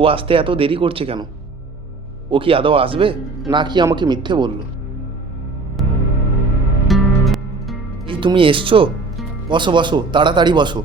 ও আসতে এত দেরি করছে কেন? ও কি আদৌ আসবে নাকি আমাকে মিথ্যে বলল? এই তুমি এসছো? বসো বসো, তাড়াতাড়ি বসো।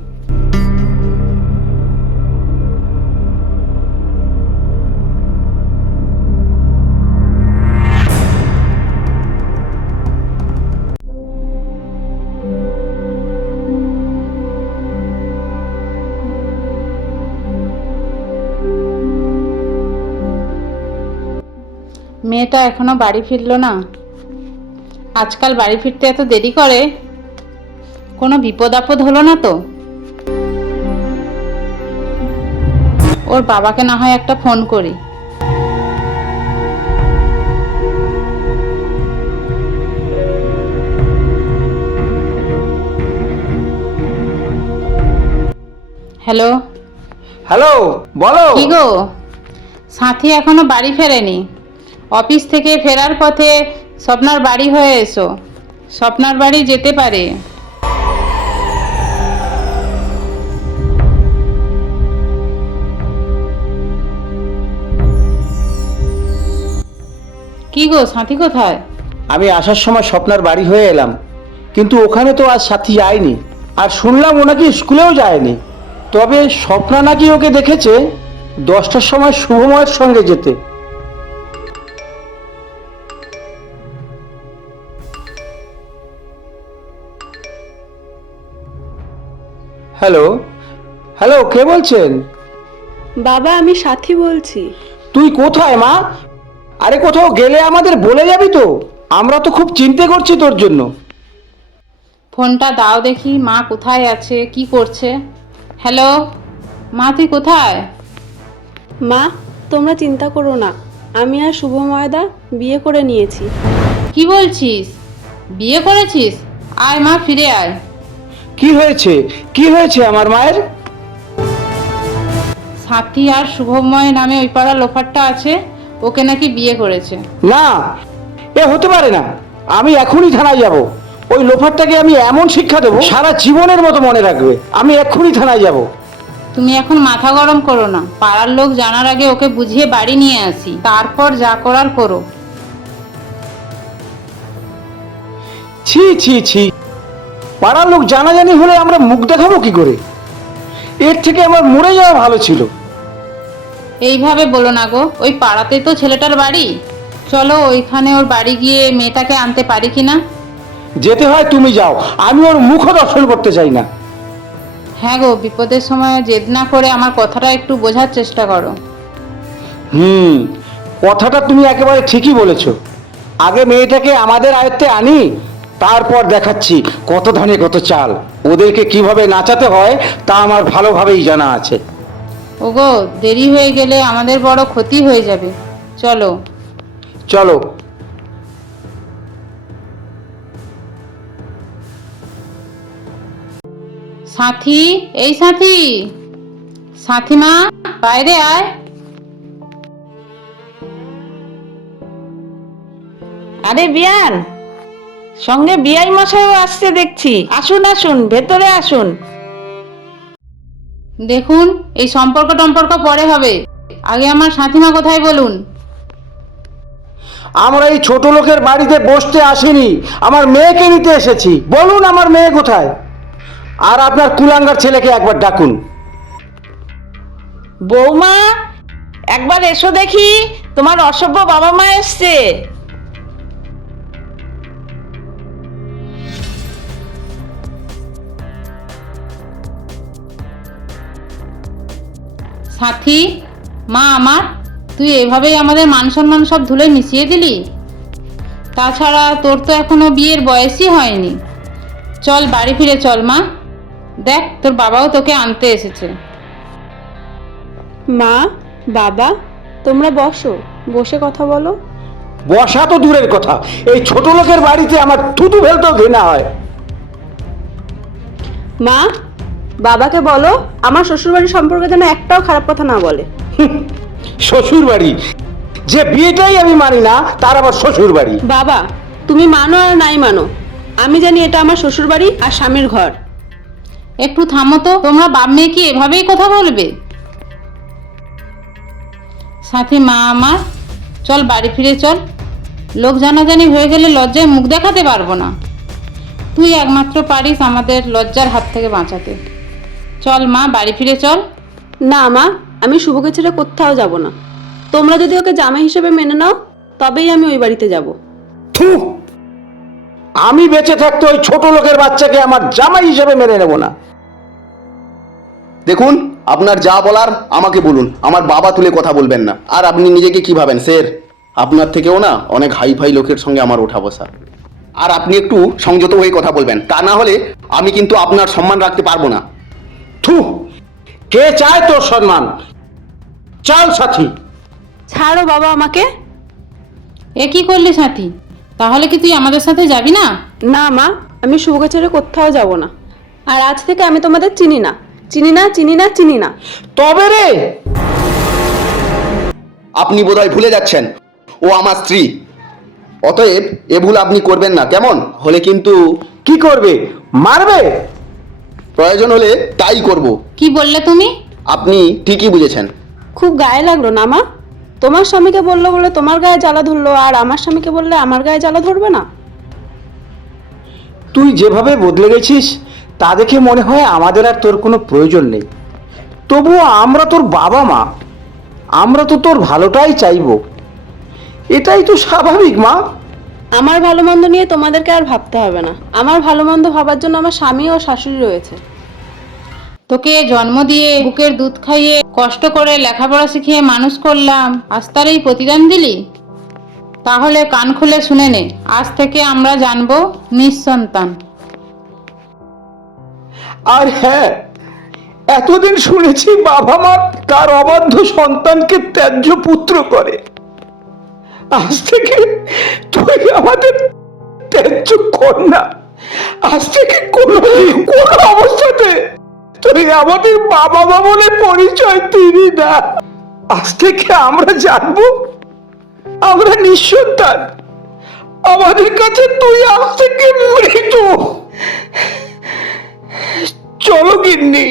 মেয়েটা এখনো বাড়ি ফিরলো না। আজকাল বাড়ি ফিরতে এত দেরি করে, কোনো বিপদ আপদ হলো না তো? ওর বাবাকে না হয় একটা ফোন করি। হ্যালো। হ্যালো, বলো। কি গো, সাথী এখনো বাড়ি ফেরেনি। অফিস থেকে ফেরার পথে স্বপ্নার বাড়ি হয়ে এসো, স্বপ্নার বাড়ি যেতে পারে। কি গো, সাথী কোথায়? আমি আসার সময় স্বপ্নার বাড়ি হয়ে এলাম, কিন্তু ওখানে তো আজ সাথী যায়নি। আর শুনলাম ও নাকি স্কুলেও যায়নি। তবে স্বপ্না নাকি ওকে দেখেছে 10টার সময় শুভময়ের সঙ্গে যেতে। হ্যালো, হ্যালো, কে বলছেন? বাবা, আমি সাথী বলছি। তুই কোথায় মা? আরে কোথাও গেলে আমাদের বলে যাবি তো, আমরা তো খুব চিন্তা করছি তোর জন্য। ফোনটা দাও দেখি, মা কোথায় আছে, কি করছে। হ্যালো মা, তুই কোথায়? মা, তোমরা চিন্তা করো না, আমি আর শুভময়দা বিয়ে করে নিয়েছি। কি বলছিস? বিয়ে করেছিস? আয় মা, ফিরে আয়। কি হয়েছে, কি হয়েছে আমার মায়ের? সাথী আর শুভময় নামে ওই পাড়া লোফারটা আছে, ওকে নাকি বিয়ে করেছে। না, এ হতে পারে না। আমি এখনই থানায় যাব। ওই লোফারটাকে আমি এমন শিক্ষা দেবো সারা জীবনের মতো মনে রাখবে। আমি এক্ষুনি থানায় যাব। তুমি এখন মাথা গরম করো না, পাড়ার লোক জানার আগে ওকে বুঝিয়ে বাড়ি নিয়ে আসি, তারপর যা করার করো। ছি ছি ছি, পাড়ার লোক জানাজানি হলে আমরা মুখ দেখাবো কি করে? এর থেকে আমার মরে যাওয়া ভালো ছিল। এইভাবে বলো না গো, ওই পাড়াতে তো ছেলেটার বাড়ি। চলো ওইখানে ওর বাড়ি গিয়ে মেয়েটাকে আনতে পারি কিনা। যেতে হয় তুমি যাও, আমি ওর মুখও দর্শন করতে চাই না। হ্যাঁ গো, বিপদের সময় জেদ না করে আমার কথাটা একটু বোঝার চেষ্টা করো। কথাটা তুমি একেবারে ঠিকই বলেছো। আগে মেয়েটাকে আমাদের আয়ত্তে আনি, তারপর দেখাচ্ছি কত ধানে কত চাল। ওদেরকে কিভাবে নাচাতে হয় তা আমার ভালোভাবেই জানা আছে। ওগো, দেরি হয়ে গেলে আমাদের বড় ক্ষতি হয়ে যাবে। চলো। চলো। সাথী, এই সাথী, সাথী মা, বাইরে আয়। আরে বিয়ান, সঙ্গে বিআই মশাইও আসছে দেখছি। আসুন আসুন, ভেতরে আসুন। দেখুন, এই সম্পর্ক টম্পর্ক পরে হবে, আগে আমার সাথীমা কোথায় বলুন। আমরা এই ছোট লোকের বাড়িতে বসতে আসিনি, আমার মেয়েকে নিতে এসেছি। বলুন আমার মেয়ে কোথায়? আর আপনার কুলাঙ্গার ছেলেকে একবার ডাকুন। বৌমা, একবার এসো দেখি, তোমার অসভ্য বাবা মা এসছে। সাথী, মা আমার, তুই এভাবেই আমাদের মান সম্মান সব ধুলে মিশিয়ে দিলি। তাছাড়া তোর তো এখনো বিয়ের বয়সই হয়নি। চল বাড়ি ফিরে চল মা, দেখ তোর বাবাও তোকে আনতে এসেছে। মা, বাবা, তোমরা বসো, বসে কথা বলো। বসা তো দূরের কথা, এই ছোট লোকের বাড়িতে আমার থুতু ফেলতেও ঘৃণা হয়। মা, বাবাকে বলো আমার শ্বশুরবাড়ির সম্পর্কে যেন একটাও খারাপ কথা না বলে। শ্বশুর বাড়ি? যে বিয়েটাই আমি মানি না তার আবার শ্বশুর বাড়ি? বাবা, তুমি মানো আর নাই মানো, আমি জানি এটা আমার শ্বশুরবাড়ি আর স্বামীর ঘর। একটু থামো তো, তোমরা বাপ মেয়ে কি এভাবেই কথা বলবে? সাথী মা আমার, চল বাড়ি ফিরে চল। লোক জানাজানি হয়ে গেলে লজ্জায় মুখ দেখাতে পারবো না। তুই একমাত্র পারিস আমাদের লজ্জার হাত থেকে বাঁচাতে। চল মা, বাড়ি ফিরে চল। না মা, আমি শুভকে ছেড়ে কোথাও যাব না। তোমরা যদি ওকে জামাই হিসেবে মেনে নাও তবেই আমি ওই বাড়িতে যাব। থু, আমি বেঁচে থাকতে ওই ছোট লোকের বাচ্চাকে আমার জামাই হিসেবে মেনে নেব না। দেখুন, আপনার যা বলার আমাকে বলুন, আমার বাবা তুলে কথা বলবেন না। আর আপনি নিজেকে কি ভাবেন স্যার? আপনার থেকেও না অনেক হাই ফাই লোকের সঙ্গে আমার ওঠা বসা। আর আপনি একটু সংযত হয়ে কথা বলবেন, তা না হলে আমি কিন্তু আপনার সম্মান রাখতে পারবো না। থু, কে চায় তোর সম্মান? চল সাথী। ছাড়ো বাবা আমাকে। এ কি করলি সাথী? তাহলে কি তুই আমাদের সাথে যাবি না? না মা, আমি শুভকে ছেড়ে কোথাও যাব না। আর আজ থেকে আমি তোমাদের চিনি না, চিনি না, চিনি না, চিনি না। তবে রে, আপনি বোধহয় ভুলে যাচ্ছেন ও আমার স্ত্রী। অতএব এ ভুল আপনি করবেন না, কেমন? হলে কিন্তু কি করবে? মারবে? প্রয়োজন হলে তাই করব। কি বললে তুমি? আপনি ঠিকই বুঝেছেন। খুব গায়ে লাগলো না মা? তোমার স্বামীকে বললো বলে তোমার গায়ে জ্বালা ধরলো, আর আমার স্বামীকে বললে আমার গায়ে জ্বালা ধরবে না? তুই যেভাবে বদলে গেছিস তা দেখে মনে হয় আমাদের আর তোর কোনো প্রয়োজন নেই। তবুও আমরা তোর বাবা মা, আমরা তো তোর ভালোটাই চাইবো। এটাই তো স্বাভাবিক মা। আমার ভালো মন্দ নিয়ে তোমাদেরকে আর ভাবতে হবে না। আমার ভালো মন্দ ভাবার জন্য আমার স্বামী ও শাশুড়ি রয়েছে। তোকে জন্ম দিয়ে বুকের দুধ খাইয়ে কষ্ট করে লেখাপড়া শিখিয়ে মানুষ করলাম, আজ তার এই প্রতিদান দিলি? তাহলে কান খুলে শুনে নে, আজ থেকে আমরা জানবো নিঃসন্তান। আর হ্যাঁ, এতদিন শুনেছি বাবা মা তার অবাধ্য সন্তানকে ত্যায্য পুত্র করে। আজ থেকে তুই আমাদের ত্যায্য কর না। আজ থেকে কোনো অবস্থাতে তুই আমাদের বাবা মা বলে পরিচয় দিবি না। আজ থেকে আমরা জানবো আমরা নিঃসন্তান। আমাদের কাছে তুই আজ থেকে মৃত। চলো গিন্নি।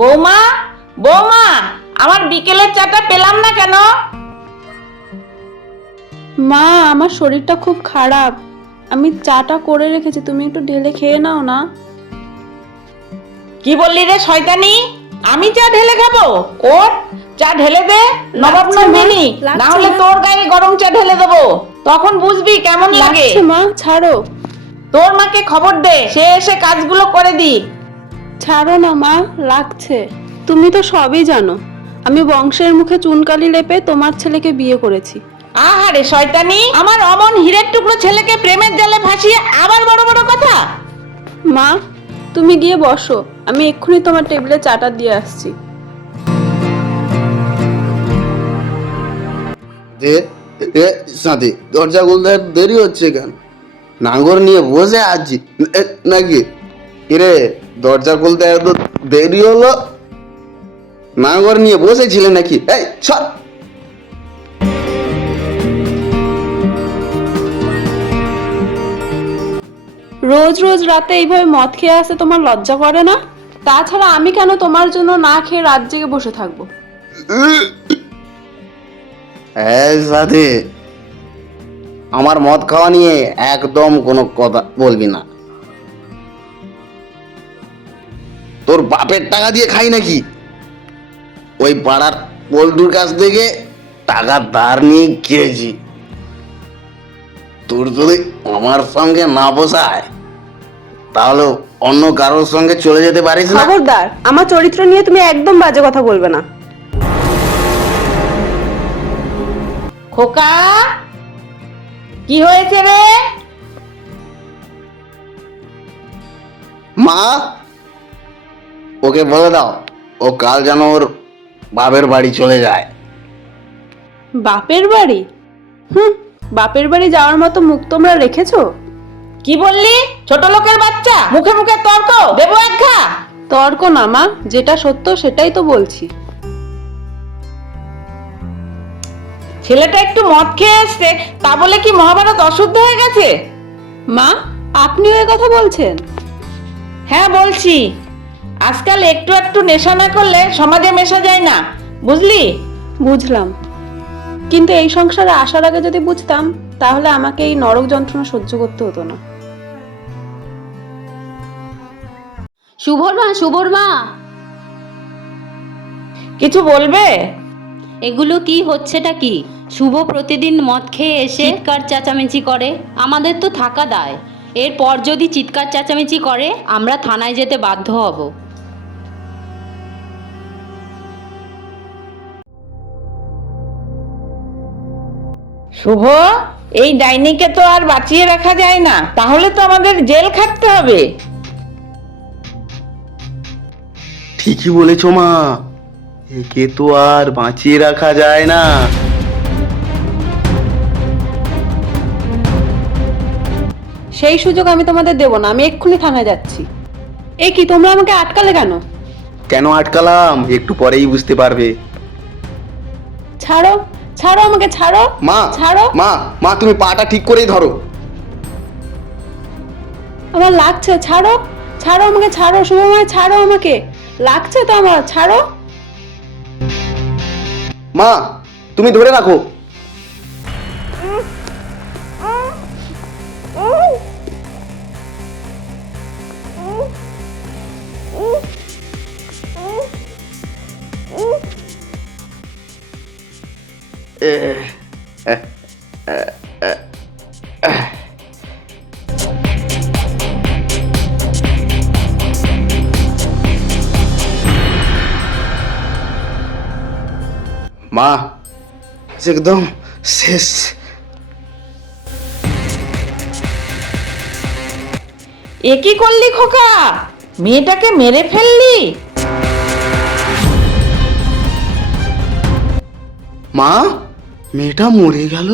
বৌমা, বৌমা, আমার বিকেলের চাটা পেলাম না কেন? মা, আমার শরীরটা খুব খারাপ। আমি চাটা করে রেখেছি, তুমি একটু ঢেলে খেয়ে নাও না। কি বললি রে শয়তানি? আমি চা ঢেলে খাবো? ওর চা ঢেলে দে, নবাব লাগছে মা, নন্দিনী, লাগছে না হলে না। তোর গায়ে গরম চা ঢেলে দেবো, তখন বুঝবি কেমন লাগে। লাগছে মা, ছাড়ো। তোর মাকে খবর দে, সে এসে কাজগুলো করে দি। ছাড়ো না মা, লাগছে। তুমি তো সবই জানো, আমি বংশের মুখে চুনকালি লেপে তোমার ছেলেকে বিয়ে করেছি। আহারে শয়তানি, আমার অমন হীরের টুকরো ছেলেকে প্রেমের জালে ভাসিয়ে আবার বড় বড় কথা। মা, তুমি গিয়ে বসো, আমি এক্ষুনি তোমার টেবিলে চাটা দিয়ে আসছি। সাথে দরজা খুলতে দেরি হচ্ছে কেন? নাঙ্গর নিয়ে বসে আছি নাকি? কিরে, দরজা খুলতে এত দেরি হলো? নাঙ্গর নিয়ে বসেছিলে নাকি? এই সর। রোজ রোজ রাতে এইভাবে মদ খেয়ে আসতে তোমার লজ্জা করে না? তাছাড়া আমি কেন তোমার জন্য না খেয়ে রাত জেগে বসে থাকবো? হ্যাঁ সাথে, আমার মদ খাওয়া নিয়ে একদম কোনো কথা বলবি না। তোর বাপের টাকা দিয়ে খাই নাকি? ওই পাড়ার পল্টুর কাছ থেকে টাকা ধার নিয়ে খেয়েছি। তোর যদি আমার সঙ্গে না বসায় তাহলে অন্য কারোর সঙ্গে চলে যেতে পারিস না। খবরদার, আমার চরিত্র নিয়ে তুমি একদম বাজে কথা বলবে না। খোকা, কি হয়েছে রে? মা, ওকে বলে দাও ও কাল যেন ওর বাপের বাড়ি চলে যায়। বাপের বাড়ি? বাপের বাড়ি যাওয়ার মতো মুখ তোমরা রেখেছো? কি বললি? ছোট লোকের বাচ্চা, মুখে মুখে তর্ক দেবো এক ঘা। তর্ক না মা, যেটা সত্য সেটাই তো বলছি। ছেলেটা একটু মদ খেয়ে এসছে, তা বলে কি মহাভারত অশুদ্ধ হয়ে গেছে? মা, আপনিও এ কথা বলছেন? হ্যাঁ বলছি। আজকাল একটু একটু নেশা না করলে সমাজে মেশা যায় না, বুঝলি? বুঝলাম, কিন্তু এই সংসারে আসার আগে যদি বুঝতাম তাহলে আমাকে এই নরক যন্ত্রণা সহ্য করতে হতো না। শুভর মা, কিছু বলবে? এগুলো কি হচ্ছেটা কি? শুভ প্রতিদিন মদ খেয়ে এসে চিৎকার চেঁচামেচি করে, আমাদের তো থাকা দায়। এরপর যদি চিৎকার চেঁচামেচি করে আমরা থানায় যেতে বাধ্য হব। শুভ, এই ডাইনিকে তো আর বাঁচিয়ে রাখা যায় না, তাহলে তো আমাদের জেল খাটতে হবে। ঠিকই বলেছো মা, একে তো আর বাঁচিয়ে রাখা যায় না। সেই সুযোগ আমি তোমাদের দেব না, আমি এক্ষুনি থানায় যাচ্ছি। এ কি, তোমরা আমাকে আটকালে কেন? কেন আটকালাম একটু পরেই বুঝতে পারবে। ছাড়ো, ছাড়ো আমাকে, ছাড়ো মা, ছাড়ো। মা, মা তুমি পাটা ঠিক করেই ধরো। আমার লাগছে, ছাড়ো, ছাড়ো আমাকে, ছাড়ো শুভময়, ছাড়ো আমাকে, লাগছে তো আমার, ছাড়ো। মা তুমি ধরে রাখো। মা একদম শেষ। এ কি করলি খোকা? মেয়েটাকে মেরে ফেললি? মা মেয়েটা মরে গেল।